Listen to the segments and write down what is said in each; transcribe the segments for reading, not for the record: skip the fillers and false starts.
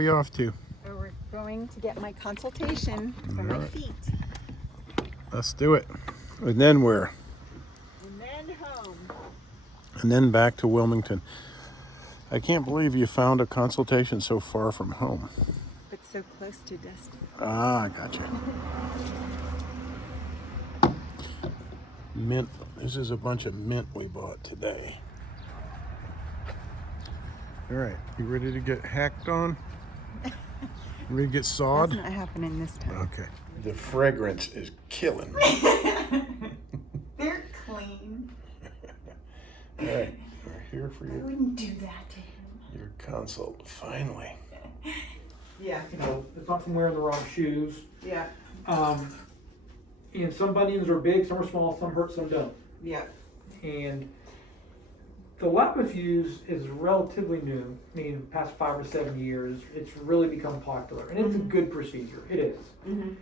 we off to? So we're going to get my consultation for my feet. Let's do it. And then where? And then home. And then back to Wilmington. I can't believe you found a consultation so far from home. But so close to Dusty. Ah, gotcha. Mint. This is a bunch of mint we bought today. All right, you ready to get hacked on? Ready to get sawed? That's not happening this time. Okay. The fragrance is killing me. They're clean. All right, we're here for I your, wouldn't do that to him. your consult, finally. Yeah. You know, it's not from wearing the wrong shoes. Yeah. And some bunions are big, some are small, some hurt, some don't. Yeah. And the Lapifuse is relatively new, meaning the past 5 or 7 years, it's really become popular. And it's a good procedure, it is. Mm-hmm.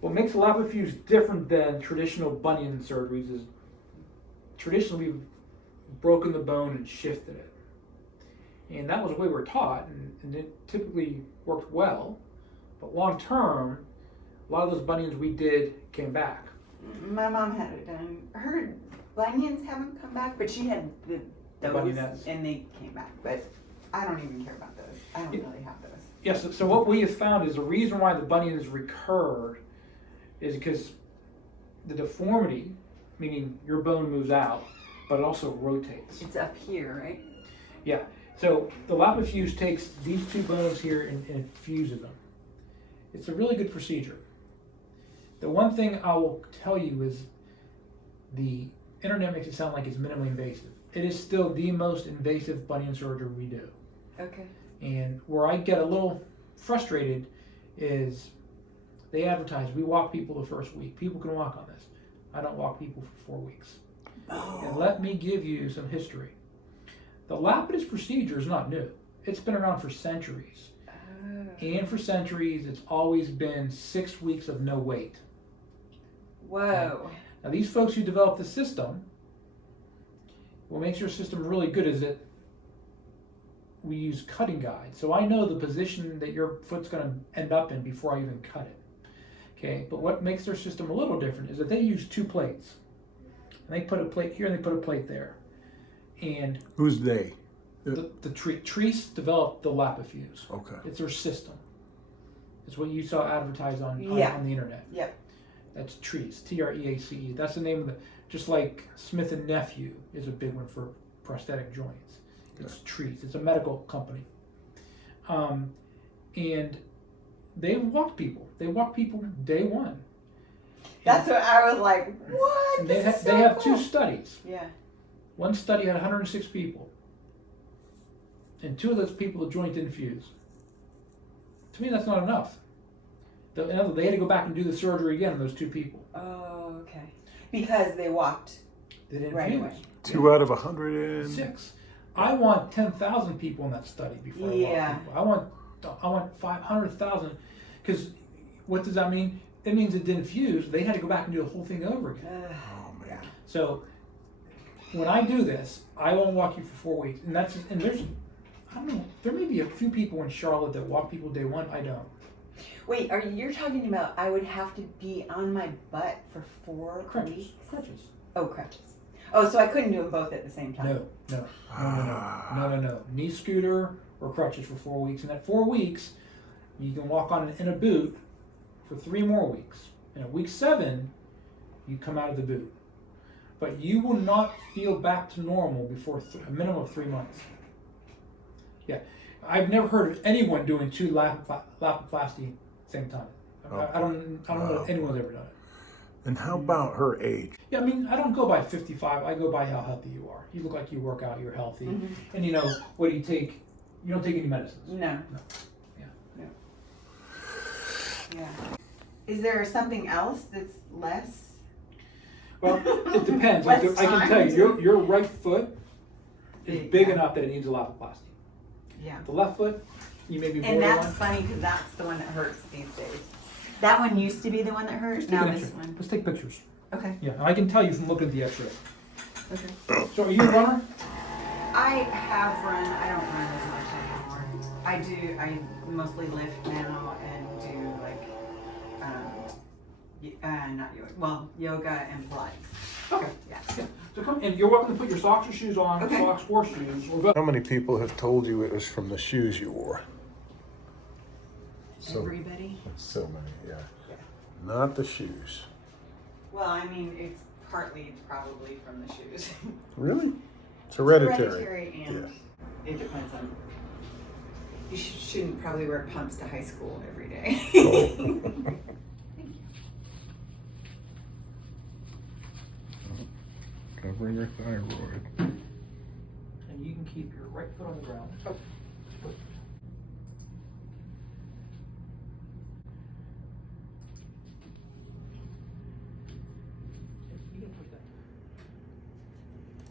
What makes the Lapifuse different than traditional bunion surgeries is traditionally we've broken the bone and shifted it. And that was the way we were taught, and it typically worked well. But long term, a lot of those bunions we did came back. My mom had it done. Her bunions haven't come back, but she had those, bunionettes. and they came back. But I don't even care about those. I don't really have those. Yes, so what we have found is the reason why the bunions recurred is because the deformity, meaning your bone moves out, but it also rotates. It's up here, right? Yeah, so the Lapifuse takes these two bones here and fuses them. It's a really good procedure. The one thing I will tell you is the internet makes it sound like it's minimally invasive. It is still the most invasive bunion surgery we do. Okay. And where I get a little frustrated is they advertise, we walk people the first week. People can walk on this. I don't walk people for 4 weeks. Oh. And let me give you some history. The Lapidus procedure is not new. It's been around for centuries. And for centuries, it's always been 6 weeks of no weight. Whoa. Now, these folks who developed the system, what makes your system really good is that we use cutting guides. So I know the position that your foot's going to end up in before I even cut it. Okay, but what makes their system a little different is that they use 2 plates. And they put a plate here and they put a plate there. And Who's they? the Treese developed the Lapifuse. Okay. It's their system. It's what you saw advertised on the internet. Yep. That's Treace, T-R-E-A-C-E. That's the name of the, just like Smith and Nephew is a big one for prosthetic joints. It's Treace. It's a medical company. And they walk people. They walk people day one. That's what I was like, what? They have 2 studies. Yeah. One study had 106 people. And 2 of those people the joint didn't fuse. To me, that's not enough. They had to go back and do the surgery again on those 2 people. Oh, okay. Because they walked They didn't right fuse. away. 2 out of 106. 6. I want 10,000 people in that study before I walk people. I want 500,000. Because what does that mean? It means it didn't fuse. They had to go back and do the whole thing over again. Oh, man. So when I do this, I won't walk you for 4 weeks. And there's, I don't know, there may be a few people in Charlotte that walk people day one. I don't. Wait, you're talking about I would have to be on my butt for 4 weeks? Crutches. Oh, crutches. Oh, so I couldn't do them both at the same time? No. Knee scooter or crutches for 4 weeks. And at 4 weeks, you can walk on in a boot for 3 more weeks. And at week 7, you come out of the boot. But you will not feel back to normal before a minimum of 3 months. Yeah, I've never heard of anyone doing 2 Lapiplasty same time. I don't know if anyone's ever done it. And how about her age? Yeah, I mean, I don't go by 55. I go by how healthy you are. You look like you work out. You're healthy. Mm-hmm. And you know, what do you take? You don't take any medicines. No. Yeah. Yeah. Is there something else that's less? Well, it depends. Like, I can tell you, your right foot is big enough that it needs a Lapiplasty. Yeah. The left foot, you may be And borderline. that's funny because that's the one that hurts these days. That one used to be the one that hurt. Now this one. Let's take pictures. Okay. Yeah, I can tell you from looking at the X-ray. Okay. So are you a runner? I have run. I don't run as much anymore. I do. I mostly lift now and do like, not yoga. Well, yoga and Pilates. Okay. Yeah. Yeah. So come, and you're welcome to put your socks or shoes on, Okay. socks or shoes, or both. How many people have told you it was from the shoes you wore? Everybody. So many, yeah. Yeah. Not the shoes. Well, I mean, it's probably from the shoes. Really? It's hereditary. Hereditary, and it depends on. You shouldn't probably wear pumps to high school every day. Covering your thyroid. And you can keep your right foot on the ground. Oh. You can push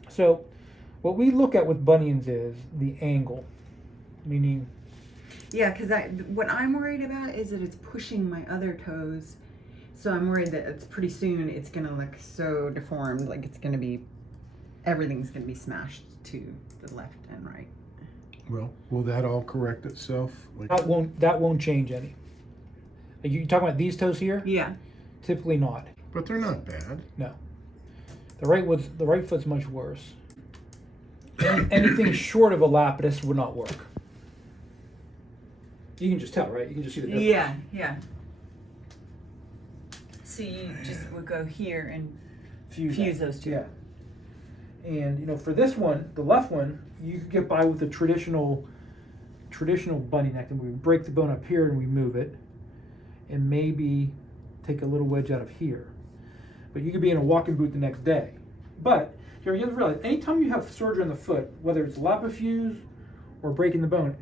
that. So, what we look at with bunions is the angle, meaning Yeah, because what I'm worried about is that it's pushing my other toes. So I'm worried that it's pretty soon it's gonna look so deformed, like it's gonna be, everything's gonna be smashed to the left and right. Well, will that all correct itself? Like, that won't change any. Are you talking about these toes here? Yeah. Typically not. but they're not bad. No. The right foot's much worse. Anything short of a Lapidus would not work. You can just tell, right? You can just see the difference. Yeah, yeah. So you just would go here and fuse those two. Yeah. And for this one, the left one, you could get by with the traditional bunny neck, and we break the bone up here and we move it, and maybe take a little wedge out of here. But you could be in a walking boot the next day. But you have to realize, anytime you have surgery on the foot, whether it's Lapifuse or breaking the bone,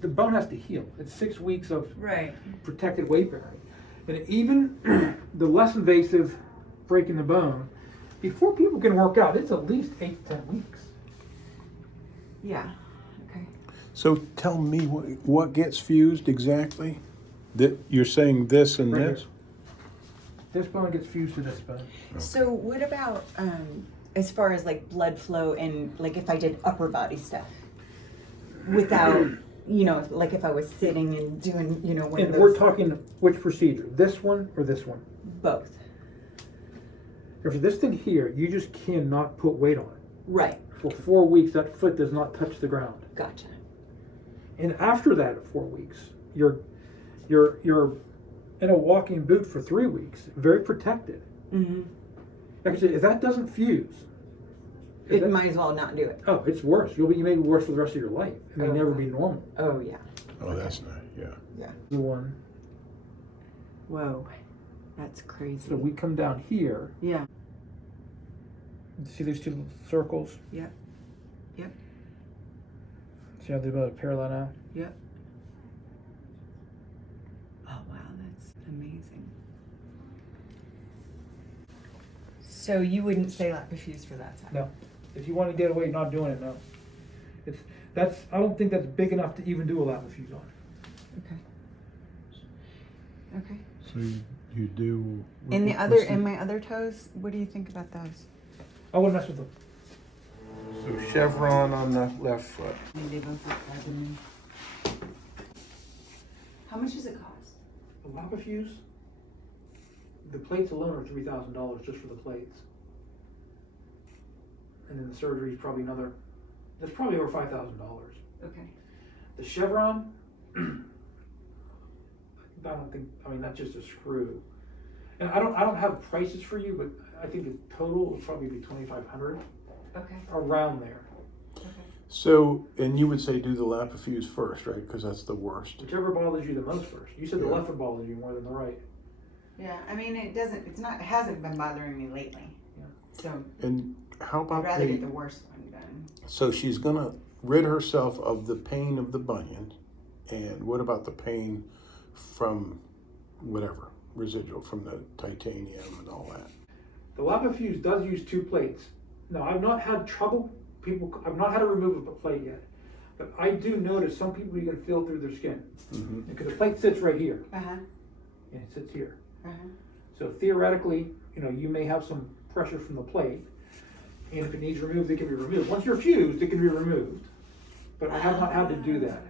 the bone has to heal. It's 6 weeks of Right. protected weight bearing. And even the less invasive breaking the bone, before people can work out, it's at least 8 to 10 weeks. Yeah. Okay. So tell me what gets fused exactly? That you're saying this and Right this? here. This bone gets fused to this bone. So what about as far as like blood flow and like if I did upper body stuff without like if I was sitting and doing one And of those, we're talking which procedure? This one or this one? both. For this thing here, you just cannot put weight on it. Right. For 4 weeks, that foot does not touch the ground. Gotcha. And after that, at 4 weeks, you're in a walking boot for 3 weeks, very protected. Mm-hmm. Like I said, if that doesn't fuse, It might as well not do it. oh, it's worse. You may be worse for the rest of your life. It may never be normal. Oh yeah. Oh, that's nice, yeah. Yeah. The one. Whoa. That's crazy. So we come down here. Yeah. See these two circles? Yep. Yep. See how they're about parallel now? Yep. Oh wow, that's amazing. So you wouldn't say Lapifuse for that time? No. If you want to get away not doing it, no. I don't think that's big enough to even do a Lapifuse on. Okay. Okay. So you do... In my other toes, what do you think about those? I wouldn't mess with them. So chevron on the left foot. They both look bad to me. How much does it cost? The Lapifuse, the plates alone are $3,000 just for the plates. And then the surgery is probably that's probably over $5,000. Okay. The chevron, that's just a screw. And I don't have prices for you, but I think the total would probably be $2,500, Okay. around there. Okay. So, and you would say do the Lapifuse first, right? Because that's the worst. Whichever bothers you the most first. You said the Yeah. left would bother you more than the right. Yeah, I mean it hasn't been bothering me lately. Yeah. So And how I'd about rather get the worst one done. So she's gonna rid herself of the pain of the bunion, and what about the pain from whatever residual from the titanium and all that? The Lapifuse does use 2 plates. Now, I've not had trouble. I've not had to remove a plate yet, but I do notice some people you can feel through their skin because the plate sits right here Uh-huh. and it sits here. Uh-huh. So theoretically, you may have some pressure from the plate, and if it needs removed, it can be removed. Once you're fused, it can be removed, but I have not had to do that.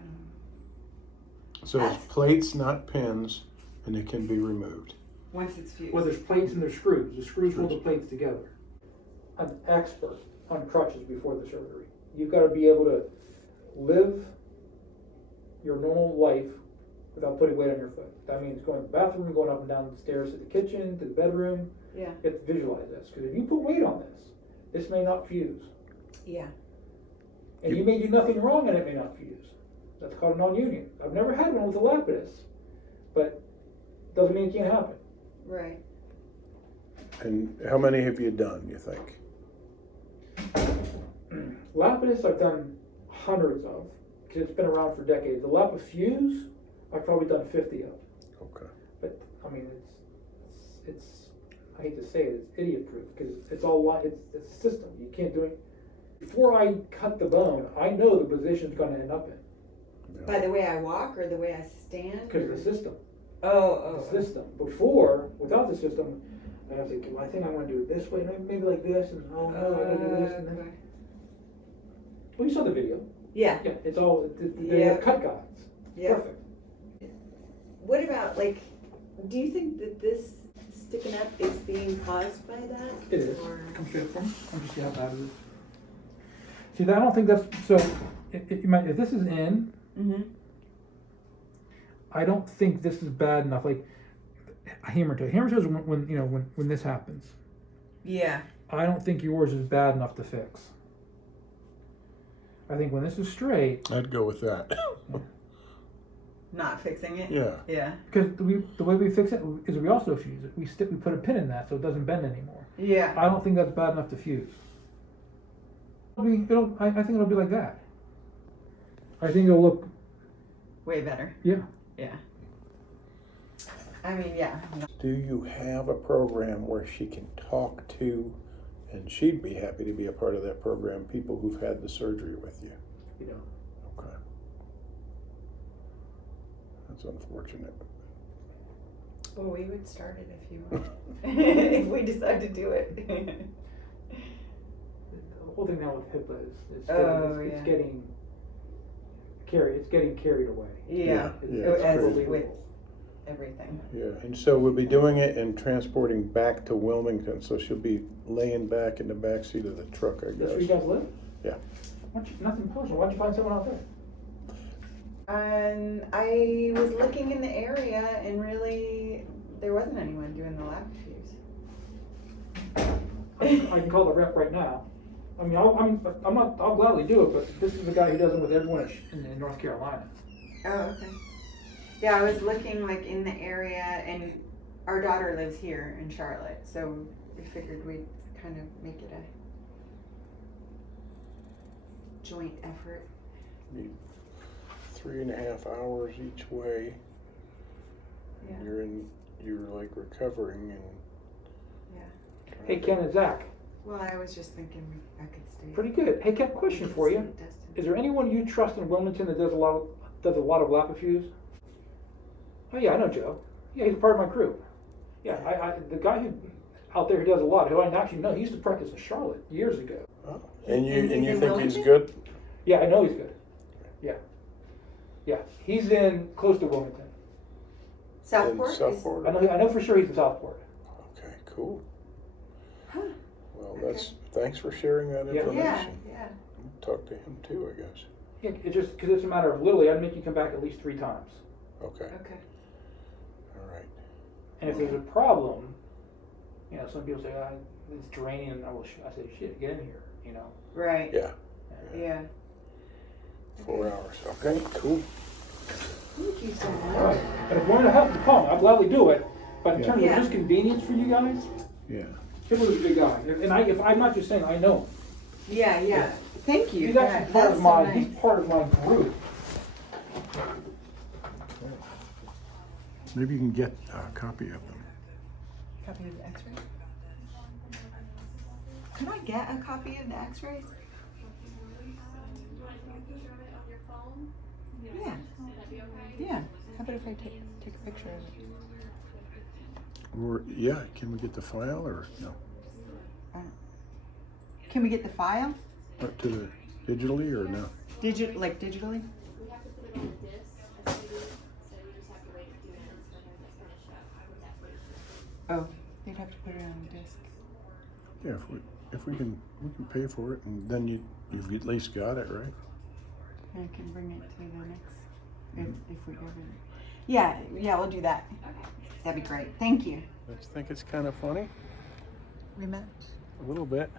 So it's plates, not pins, and it can be removed. Once it's fused. Well, there's plates and there's screws. The screws hold the plates together. An expert on crutches before the surgery. You've got to be able to live your normal life without putting weight on your foot. That means going to the bathroom, going up and down the stairs to the kitchen, to the bedroom. Yeah. You have to visualize this, because if you put weight on this may not fuse. Yeah. And you may do nothing wrong and it may not fuse. That's called a non-union. I've never had one with a Lapidus, but doesn't mean it can't happen. Right. And how many have you done, you think? Lapidus I've done hundreds of, because it's been around for decades. The Lapifuse I've probably done 50 of. Okay. But I mean, it's I hate to say it, it's idiot proof, because it's all it's a system. You can't do it. Before I cut the bone, I know the position it's going to end up in. Yeah. By the way I walk or the way I stand? Because of the system. Oh. The system. Before, without the system, I have to think, I think I want to do it this way, maybe like this, and oh no, I gotta do this, and then. Okay. Well, you saw the video. Yeah. Yeah, it's all, they have cut guides. Yeah. Perfect. What about, like, do you think that this sticking up is being caused by that? It is. Or... Come straight from. I'll just see how bad it is. See, I don't think that's, so, if this is in, Mm-hmm. I don't think this is bad enough. Like, hemorrhage when this happens. Yeah. I don't think yours is bad enough to fix. I think when this is straight, I'd go with that. Not fixing it? Yeah. Yeah. because the way we fix it is we also fuse it. We put a pin in that so it doesn't bend anymore. Yeah. I don't think that's bad enough to fuse. I think it'll be like that. I think it'll look, Way better. yeah. Yeah. I mean, yeah. Do you have a program where she can talk to, and she'd be happy to be a part of that program, people who've had the surgery with you? You know. Okay. That's unfortunate. Well, we would start it if you want. If we decide to do it. The whole thing now with HIPAA is Yeah. it's getting carried away. Yeah. it's As crazy. with everything. Yeah, and so we'll be doing it and transporting back to Wilmington, so she'll be laying back in the back seat of the truck, I That's where you guess. guys live? Yeah. Nothing personal. Why'd you find someone out there? And I was looking in the area and really there wasn't anyone doing the Lapifuse. I can call the rep right now. I mean, I'll gladly do it, but this is the guy who does it with everyone in North Carolina. Oh, okay. Yeah, I was looking like in the area and our daughter lives here in Charlotte, so we figured we'd kind of make it a joint effort. 3.5 hours each way. Yeah. You're like recovering and. Yeah. Hey, Ken and Zach. Well, I was just thinking I could stay. Pretty good. Hey, Ken, question for you. Is there anyone you trust in Wilmington that does a lot of Lapifuse? Oh yeah, I know Joe. Yeah, he's a part of my crew. Yeah, the guy out there who does a lot, who I actually know, he used to practice in Charlotte years ago. Oh. And you And he's in think he's Wilmington? good? Yeah, I know he's good. Yeah, he's in close to Wilmington. Southport? In Southport? I know for sure he's in Southport. Okay, cool. Huh. Well, Okay. thanks for sharing that Yeah. information. Yeah. Talk to him too, I guess. Yeah, it's just because it's a matter of literally, I'd make you come back at least 3 times. Okay, Okay. all right. And if there's a problem, some people say, it's draining, and I say, shit, get in here, Right. Yeah, Yeah. 4 hours. Okay, cool. Thank you so All right. much. And if you want to help, call me. I'll gladly do it. But in Yeah. terms Yeah. of just convenience for you guys, Yeah. Tim was a good guy. And if I'm not just saying, I know him. Yeah. Thank you. He's actually part of my. He's part of my group. Maybe you can get a copy of them. Copy of the X-ray. Can I get a copy of the X-rays? Yeah. Yeah. How about if I take a picture of it? Or, yeah, can we get the file or no? Can we get the file? Up to the digitally or no? Digitally? Oh, you'd have to put it on a disc. Yeah, if we can pay for it, and then you've at least got it, right? I can bring it to the next, if we ever. Yeah, we'll do that. That'd be great. Thank you. I think it's kind of funny. We match. A little bit.